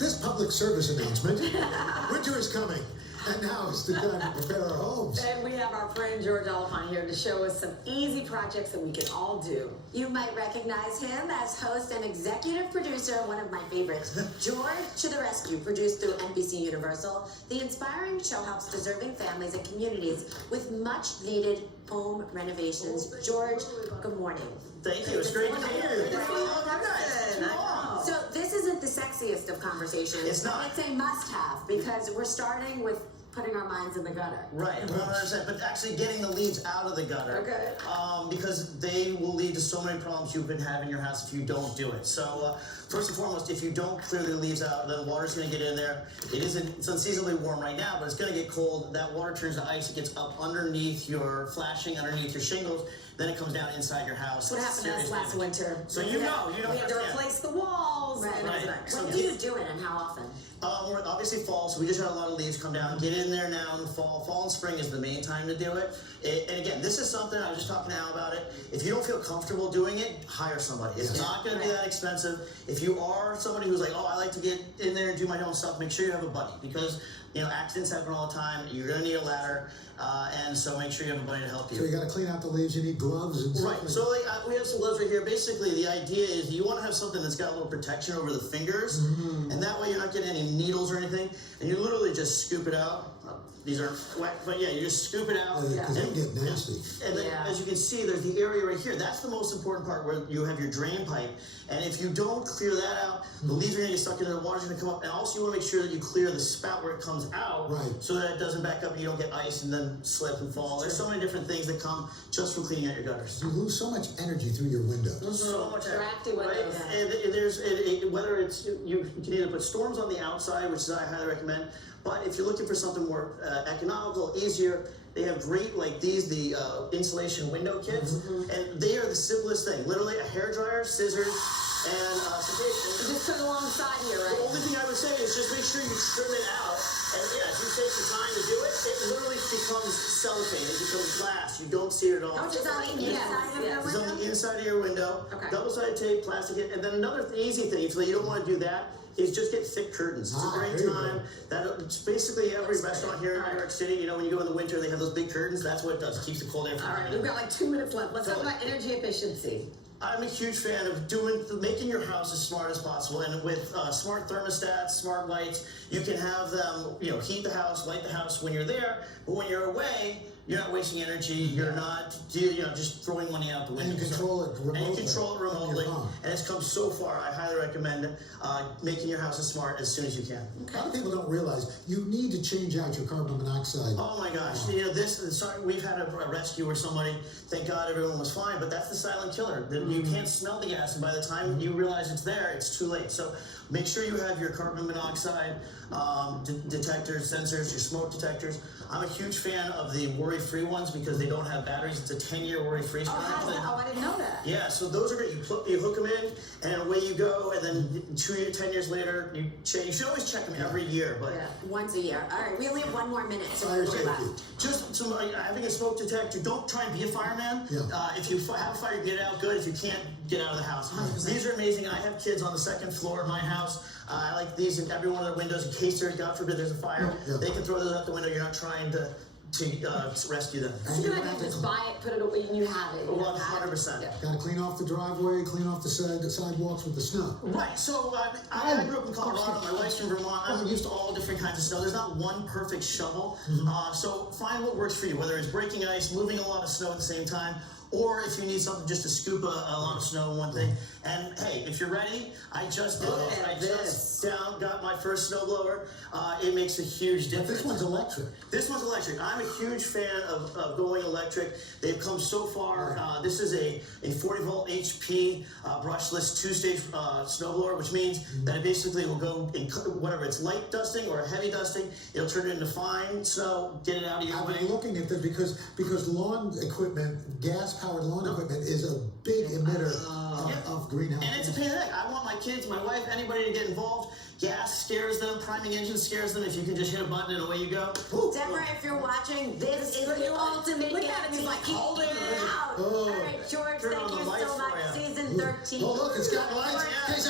This public service announcement, winter is coming, and now is the time to prepare our homes. And we have our friend George Oliphant here to show us some easy projects that we can all do. You might recognize him as host and executive producer of one of my favorites, George to the Rescue, produced through NBC Universal. The inspiring show helps deserving families and communities with much needed home renovations. George, good morning. Thank you. It's great to be here. So this isn't the sexiest of conversations. It's not. It's a must-have because we're starting with putting our minds in the gutter. Right, 100%, but actually getting the leaves out of the gutter. Okay. Because they will lead to so many problems you can have in your house if you don't do it. So first and foremost, if you don't clear the leaves out, then water's going to get in there. It's unseasonably warm right now, but it's going to get cold. That water turns to ice. It gets up underneath your flashing, underneath your shingles. Then it comes down inside your house. What happened to us last winter? So you know We had to replace the walls. Right. And it was Right. like, When do you do it and how often? We're obviously fall, so we just had a lot of leaves come down. Get in there now in the fall. Fall and spring is the main time to do it. And again, this is something, I was just talking to Al about it. If you don't feel comfortable doing it, hire somebody. It's not going to be that expensive. If you are somebody who's like, oh, I like to get in there and do my own stuff, make sure you have a buddy because accidents happen all the time. You're going to need a ladder, and so make sure you have a buddy to help you. So you got to clean out the leaves. You need gloves and stuff. Right. So we have some gloves right here. Basically, the idea is you want to have something that's got a little protection over the fingers, and that way you're not getting any needles or anything, and you literally just scoop it out. These aren't wet, but yeah, you just scoop it out. Because they get nasty. And then, as you can see, there's the area right here. That's the most important part where you have your drain pipe. And if you don't clear that out, the leaves are going to get stuck in there, the water's going to come up. And also you want to make sure that you clear the spout where it comes out so that it doesn't back up and you don't get ice and then slip and fall. There's so many different things that come just from cleaning out your gutters. You lose so much energy through your windows. So much Drafty windows. And there's whether it's you can either put storms on the outside, which I highly recommend. But if you're looking for something more economical, easier, they have great like these, the insulation window kits, and they are the simplest thing. Literally a hairdryer, scissors, and some tape. Just put it alongside here, The right? only thing I would say is just make sure you trim it out. And yeah, if you take the time to do it, it literally becomes cellophane. It becomes glass. You don't see it at all. Oh, it's on the inside of the It's on window? the inside of your window. Okay. Double-sided tape, plastic it, and then another easy thing, if you don't want to do that, is just get thick curtains. It's a great there you time. It's basically every restaurant here in New York City, when you go in the winter, they have those big curtains. That's what it does. It keeps the cold air from All right, coming in. we've got like 2 minutes left. Let's talk about energy efficiency. I'm a huge fan of making your house as smart as possible, and with smart thermostats, smart lights, you can have them, heat the house, light the house when you're there, but when you're away, you're not wasting energy. You're not, just throwing money out the window. And you control it remotely. And you control it remotely, and it's come so far. I highly recommend making your house as smart as soon as you can. A lot of people don't realize you need to change out your carbon monoxide. Oh my gosh! We've had a rescue where somebody, thank God, everyone was fine, but that's the silent killer. You can't smell the gas, and by the time you realize it's there, it's too late. So make sure you have your carbon monoxide detectors, sensors, your smoke detectors. I'm a huge fan of the worry-free ones because they don't have batteries. It's a 10-year worry-free. I didn't know that. Yeah, so those are great. You hook them in, and away you go. And then 10 years later, you should always check them every year. But Once a year. All right, we only have 1 more minute. So Fire we'll safety. just having a smoke detector. Don't try and be a fireman. If you have a fire, get out good. If you can't, get out of the house. 100%. These are amazing. I have kids on the 2nd floor of my house. I like these in every one of their windows in case there's, God forbid, there's a fire. They can throw those out the window. You're not trying to rescue them. It's a good idea. Just buy it, put it away, and you have it. 100%. Got to clean off the driveway, clean off the sidewalks with the snow. Right, so I grew up in Colorado, my wife's from Vermont, I'm used to all different kinds of snow. There's not one perfect shovel, so find what works for you, whether it's breaking ice, moving a lot of snow at the same time, or if you need something just to scoop a lot of snow in one thing. And hey, if you're ready, I just did it. I just got my first snowblower. It makes a huge difference. This one's electric. This one's electric. I'm a huge fan of going electric. They've come so far. This is a 40 volt HP brushless 2-stage snowblower, which means that it basically will go in whatever it's light dusting or heavy dusting. It'll turn it into fine snow, get it out of your way. I've been looking at this because lawn equipment, gas-powered lawn equipment, is a big emitter of greenhouse. And it's a pain in the neck. I want my kids, my wife, anybody to get involved. Gas scares them, priming engine scares them. If you can just hit a button and away you go. Deborah, if you're watching, this is the ultimate Look at him, he's like holding it out. All right, George, Turn thank on the you lights so for much. ya. Season 13. Oh, look, it's got lights.